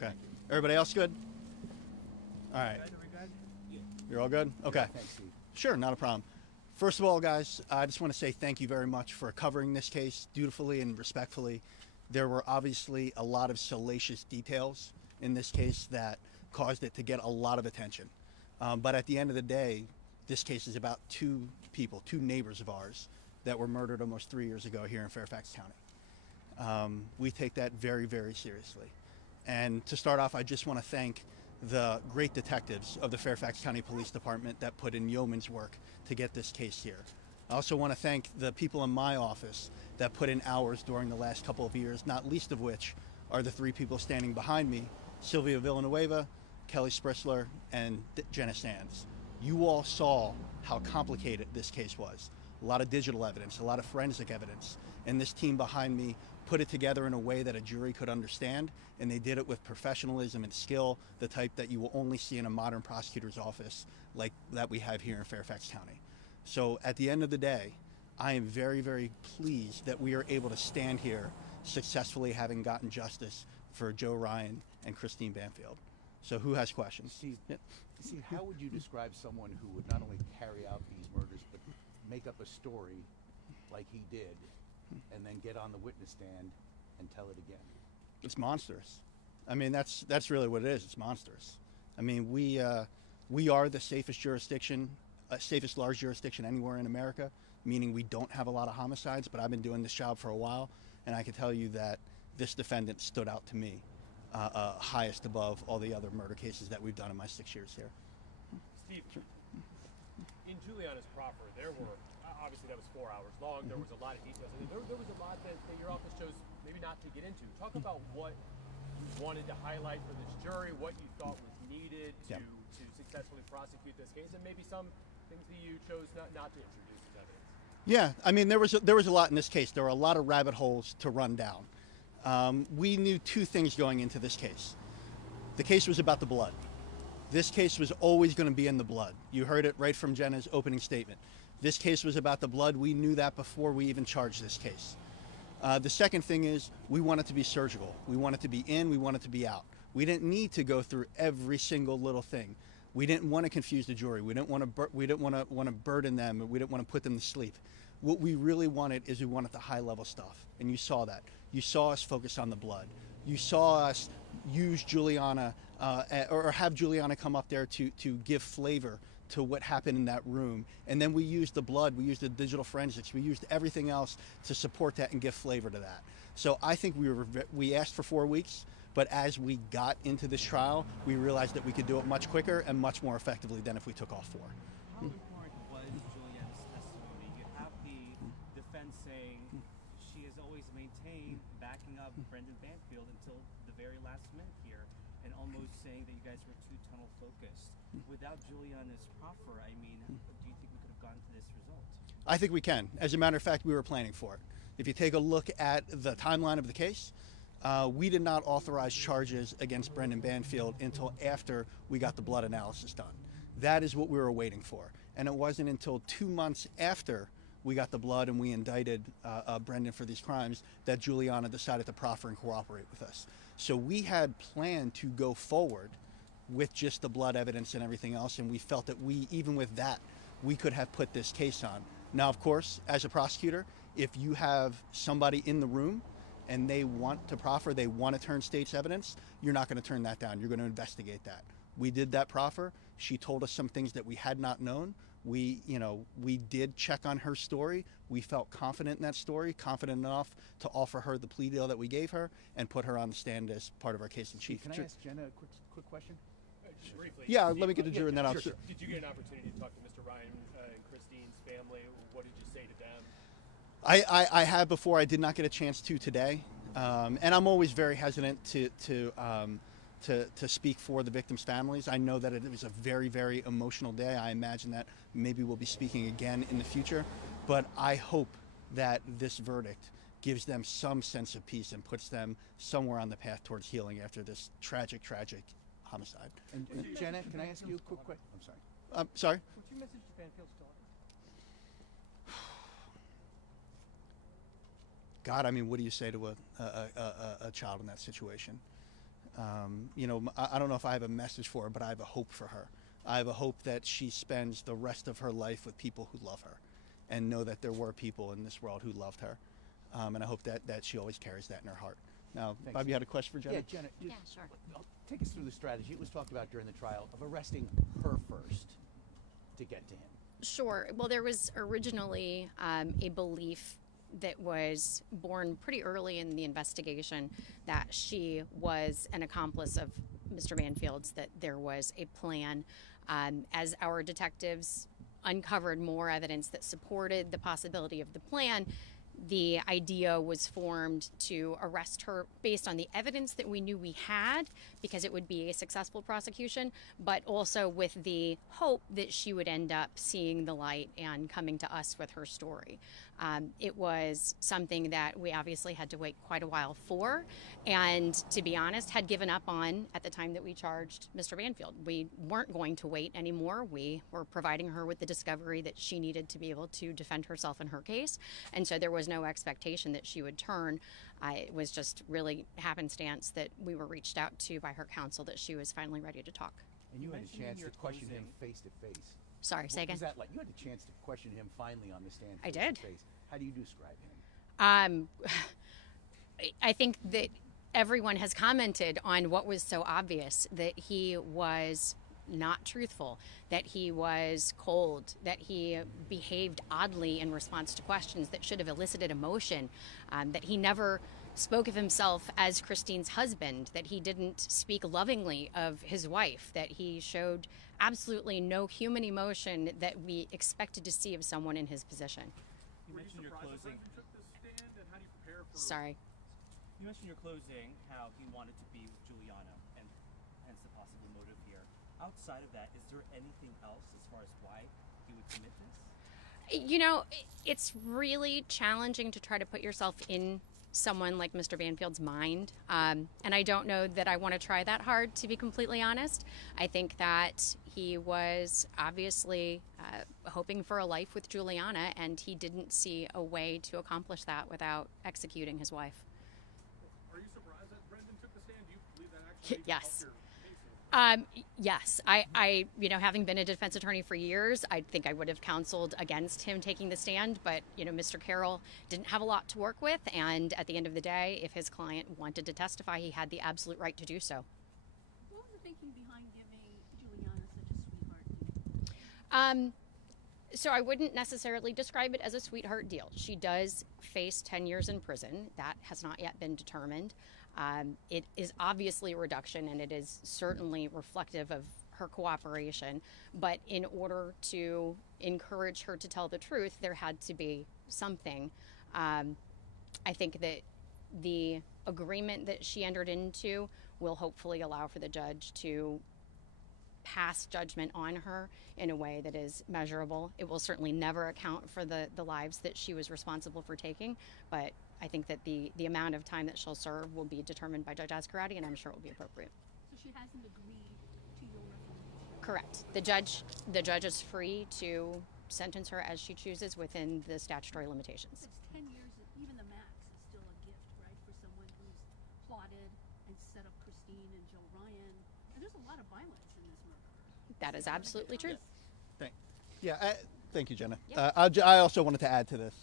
Okay. Everybody else good? All right. You're all good? Okay. Thanks, Steve. Sure, not a problem. First of all, guys, I just want to say thank you very much for covering this case dutifully and respectfully. There were obviously a lot of salacious details in this case that caused it to get a lot of attention. But at the end of the day, this case is about two people, two neighbors of ours that were murdered almost 3 years ago here in Fairfax County. We take that very, very seriously. And to start off, I just want to thank the great detectives of the Fairfax County Police Department that put in yeoman's work to get this case here. I also want to thank the people in my office that put in hours during the last couple of years, not least of which are the three people standing behind me, Sylvia Villanueva, Kelly Sprisler, and Jenna Sands. You all saw how complicated this case was. A lot of digital evidence, a lot of forensic evidence, and this team behind me put it together in a way that a jury could understand, and they did it with professionalism and skill, the type that you will only see in a modern prosecutor's office like that we have here in Fairfax County. So at the end of the day, I am very, very pleased that we are able to stand here successfully having gotten justice for Joe Ryan and Christine Banfield. So who has questions? Steve, how would you describe someone who would not only carry out these murders, but make up a story like he did, and then get on the witness stand and tell it again? It's monstrous. I mean, that's really what it is. It's monstrous. I mean, we are the safest jurisdiction, safest large jurisdiction anywhere in America, meaning we don't have a lot of homicides, but I've been doing this job for a while, and I can tell you that this defendant stood out to me highest above all the other murder cases that we've done in my 6 years here. Steve, in Juliana's proffer, there were, obviously that was 4 hours long, there was a lot of details. I mean, there was a lot that your office chose maybe not to get into. Talk about what you wanted to highlight for this jury, what you thought was needed to successfully prosecute this case, and maybe some things that you chose not to introduce as evidence. Yeah, I mean, there was a lot in this case. There were a lot of rabbit holes to run down. We knew two things going into this case. The case was about the blood. This case was always going to be in the blood. You heard it right from Jenna's opening statement. This case was about the blood. We knew that before we even charged this case. The second thing is we want it to be surgical. We want it to be in, we want it to be out. We didn't need to go through every single little thing. We didn't want to confuse the jury. We didn't want to burden them. We didn't want to put them to sleep. What we really wanted is we wanted the high level stuff. And you saw that. You saw us focus on the blood. You saw us use Juliana or have Juliana come up there to give flavor to what happened in that room. And then we used the blood, we used the digital forensics, we used everything else to support that and give flavor to that. So I think we asked for 4 weeks, but as we got into this trial, we realized that we could do it much quicker and much more effectively than if we took all 4. How important was Juliana's testimony? You have the defense saying she has always maintained backing up Brendan Banfield until the very last minute here, and almost saying that you guys were too tunnel focused. Without Juliana's proffer, I mean, do you think we could have gotten to this result? I think we can. As a matter of fact, we were planning for it. If you take a look at the timeline of the case, we did not authorize charges against Brendan Banfield until after we got the blood analysis done. That is what we were waiting for. And it wasn't until 2 months after we got the blood and we indicted Brendan for these crimes that Juliana decided to proffer and cooperate with us. So we had planned to go forward with just the blood evidence and everything else, and we felt that even with that, we could have put this case on. Now, of course, as a prosecutor, if you have somebody in the room and they want to proffer, they want to turn state's evidence, you're not going to turn that down. You're going to investigate that. We did that proffer. She told us some things that we had not known. We did check on her story. We felt confident in that story, confident enough to offer her the plea deal that we gave her and put her on the stand as part of our case in chief. Can I ask Jenna a quick question? Briefly. Yeah, let me get to Drew and then I'll... Did you get an opportunity to talk to Mr. Ryan and Christine's family? What did you say to them? I have before. I did not get a chance to today. And I'm always very hesitant to speak for the victims' families. I know that it was a very, very emotional day. I imagine that maybe we'll be speaking again in the future. But I hope that this verdict gives them some sense of peace and puts them somewhere on the path towards healing after this tragic, tragic homicide. And Jenna, can I ask you a quick question? I'm sorry. Sorry? What's your message to Banfield's daughter? God, I mean, what do you say to a child in that situation? I don't know if I have a message for her, but I have a hope for her. I have a hope that she spends the rest of her life with people who love her and know that there were people in this world who loved her. And I hope that she always carries that in her heart. Now, Thanks. Bob, you had a question for Jenna? Yeah, Jenna. Yeah, sure. Take us through the strategy. It was talked about during the trial of arresting her first to get to him. Sure. Well, there was originally a belief that was born pretty early in the investigation that she was an accomplice of Mr. Banfield's, that there was a plan. As our detectives uncovered more evidence that supported the possibility of the plan, the idea was formed to arrest her based on the evidence that we knew we had, because it would be a successful prosecution, but also with the hope that she would end up seeing the light and coming to us with her story. It was something that we obviously had to wait quite a while for, and to be honest, had given up on at the time that we charged Mr. Banfield. We weren't going to wait anymore. We were providing her with the discovery that she needed to be able to defend herself in her case, and so there was no expectation that she would turn. It was just really happenstance that we were reached out to by her counsel that she was finally ready to talk. And you had mentioned a in chance your to question him closing- face to face. Sorry, say What again. was that like? You had a chance to question him finally on the stand. I Face did. To face. How do you describe him? I think that everyone has commented on what was so obvious, that he was not truthful, that he was cold, that he behaved oddly in response to questions that should have elicited emotion, that he never spoke of himself as Christine's husband, that he didn't speak lovingly of his wife, that he showed absolutely no human emotion that we expected to see of someone in his position. You mentioned your closing. Took the stand, and how do you prepare for? Sorry. You mentioned your closing how he wanted to be with Juliana, and hence the possible motive here. Outside of that, is there anything else as far as why he would commit this? You know, it's really challenging to try to put yourself in someone like Mr. Banfield's mind. And I don't know that I want to try that hard, to be completely honest. I think that he was obviously hoping for a life with Juliana, and he didn't see a way to accomplish that without executing his wife. Are you surprised that Brendan took the stand? Do you believe that actually Yes. helped your case? Yes, I, having been a defense attorney for years, I think I would have counseled against him taking the stand. But, Mr. Carroll didn't have a lot to work with. And at the end of the day, if his client wanted to testify, he had the absolute right to do so. What was the thinking behind giving Juliana such a sweetheart deal? So I wouldn't necessarily describe it as a sweetheart deal. She does face 10 years in prison. That has not yet been determined. It is obviously a reduction, and it is certainly reflective of her cooperation. But in order to encourage her to tell the truth, there had to be something. I think that the agreement that she entered into will hopefully allow for the judge to pass judgment on her in a way that is measurable. It will certainly never account for the lives that she was responsible for taking, but I think that the amount of time that she'll serve will be determined by Judge Ascarati, and I'm sure it will be appropriate. So she hasn't agreed to your recommendation? Correct. The judge is free to sentence her as she chooses within the statutory limitations. It's 10 years, even the max is still a gift, right, for someone who's plotted and set up Christine and Joe Ryan. And there's a lot of violence in this murder. That is absolutely true. Thank you, Jenna. Yeah. I also wanted to add to this.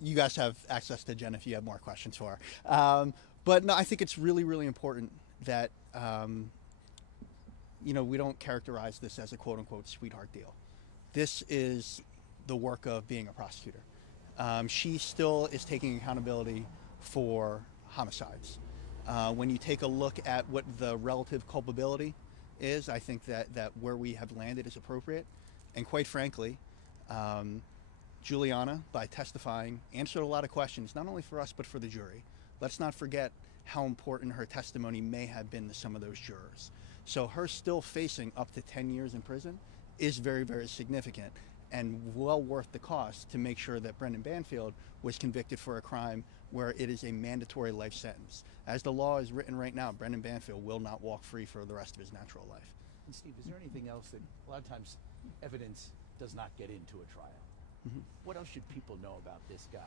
You guys have access to Jenna if you have more questions for her. But no, I think it's really, really important that we don't characterize this as a quote-unquote sweetheart deal. This is the work of being a prosecutor. She still is taking accountability for homicides. When you take a look at what the relative culpability is, I think that where we have landed is appropriate. And quite frankly, Juliana, by testifying, answered a lot of questions, not only for us, but for the jury. Let's not forget how important her testimony may have been to some of those jurors. So her still facing up to 10 years in prison is very, very significant and well worth the cost to make sure that Brendan Banfield was convicted for a crime where it is a mandatory life sentence. As the law is written right now, Brendan Banfield will not walk free for the rest of his natural life. And Steve, is there anything else that a lot of times evidence does not get into a trial? Mm-hmm. What else should people know about this guy?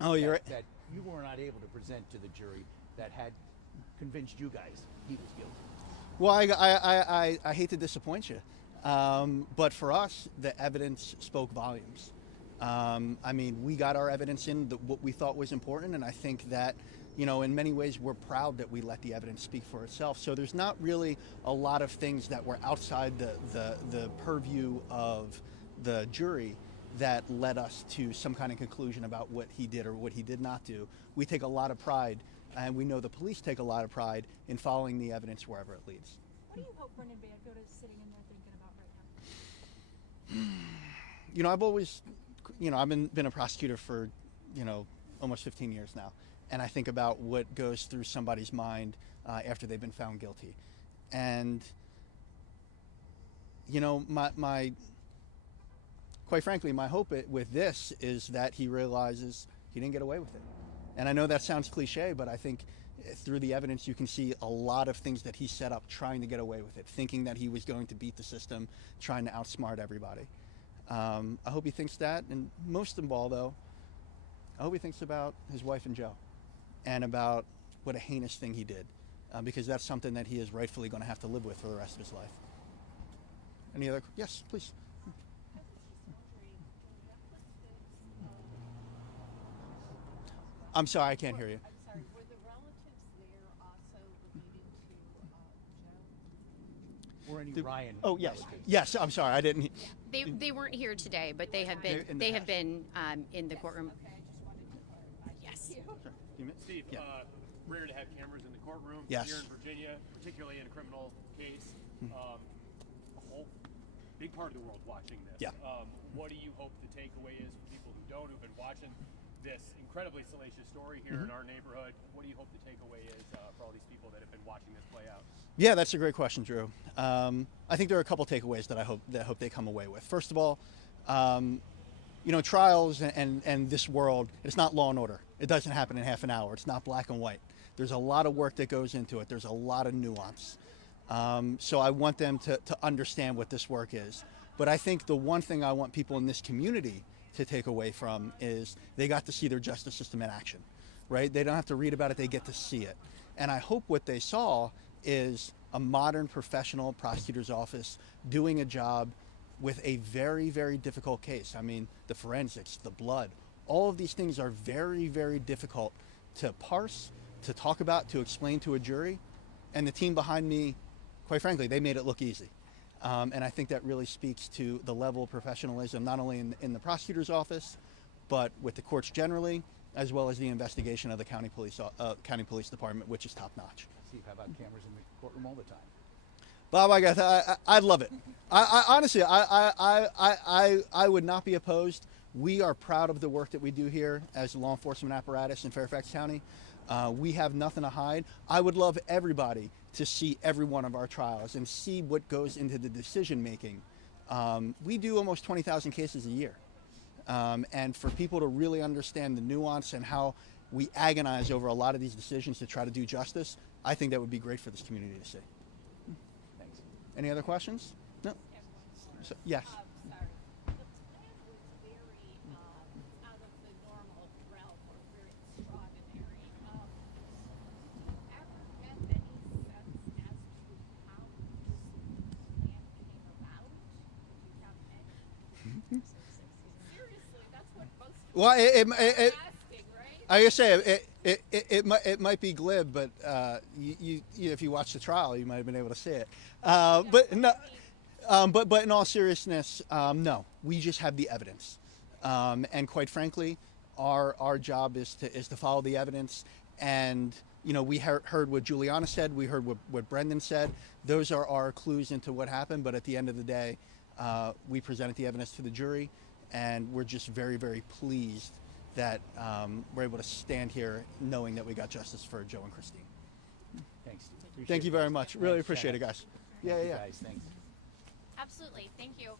Oh, you're that you were not able to present to the jury that had convinced you guys he was guilty? Well, I hate to disappoint you, but for us, the evidence spoke volumes. I mean, we got our evidence in, what we thought was important, and I think that, in many ways, we're proud that we let the evidence speak for itself. So there's not really a lot of things that were outside the purview of the jury that led us to some kind of conclusion about what he did or what he did not do. We take a lot of pride, and we know the police take a lot of pride in following the evidence wherever it leads. What do you hope Brendan Banfield is sitting in there thinking about right now? I've always, I've been a prosecutor for, almost 15 years now. And I think about what goes through somebody's mind after they've been found guilty. And, quite frankly, my hope with this is that he realizes he didn't get away with it. And I know that sounds cliche, but I think through the evidence you can see a lot of things that he set up trying to get away with it, thinking that he was going to beat the system, trying to outsmart everybody. I hope he thinks that, and most of all, though, I hope he thinks about his wife and Joe and about what a heinous thing he did, because that's something that he is rightfully going to have to live with for the rest of his life. Any other? Yes, please. I'm sorry, I can't hear you. I'm sorry, were the relatives there also relating to Joe? Or any Ryan? Oh, yes. relatives? Yes, I'm sorry, I didn't. They weren't here today, but they have been In the in the courtroom. Okay, I just wanted to clarify. Yes. Steve, Yeah. rare to have cameras in the courtroom Yes. here in Virginia, particularly in a criminal case. A whole big part of the world watching this. Yeah. What do you hope the takeaway is for people who've been watching this incredibly salacious story here in our neighborhood? What do you hope the takeaway is for all these people that have been watching this play out? Yeah, that's a great question, Drew. I think there are a couple takeaways that I hope they come away with. First of all, trials and this world, it's not Law and Order. It doesn't happen in half an hour. It's not black and white. There's a lot of work that goes into it. There's a lot of nuance. So I want them to understand what this work is. But I think the one thing I want people in this community to take away from is they got to see their justice system in action, right? They don't have to read about it, they get to see it. And I hope what they saw is a modern professional prosecutor's office doing a job with a very, very difficult case. I mean, the forensics, the blood, all of these things are very, very difficult to parse, to talk about, to explain to a jury. And the team behind me, quite frankly, they made it look easy. And I think that really speaks to the level of professionalism, not only in the prosecutor's office, but with the courts generally, as well as the investigation of the county police department, which is top notch. Steve, how about cameras in the courtroom all the time? Bob, I'd love it. I honestly, I would not be opposed. We are proud of the work that we do here as a law enforcement apparatus in Fairfax County. We have nothing to hide. I would love everybody to see every one of our trials and see what goes into the decision making. We do almost 20,000 cases a year. And for people to really understand the nuance and how we agonize over a lot of these decisions to try to do justice, I think that would be great for this community to see. Thanks. Any other questions? No? So, yes. Sorry. The plan was very out of the normal realm or very extraordinary. Do you ever have any sense as to how this plan came about? Do you have any? Seriously, that's what most people Well, are asking, right? I gotta say, it might be glib, but you if you watch the trial, you might have been able to see it. But no, but in all seriousness, no. We just have the evidence, and quite frankly, our job is to follow the evidence. And we heard what Juliana said. We heard what Brendan said. Those are our clues into what happened. But at the end of the day, we presented the evidence to the jury, and we're just very, very pleased that we're able to stand here knowing that we got justice for Joe and Christine. Thanks, Steve. Thank Appreciate you it. very much. Really Thanks, appreciate it, Shannon. guys. Thank you, Yeah. guys. Thanks. Absolutely. Thank you.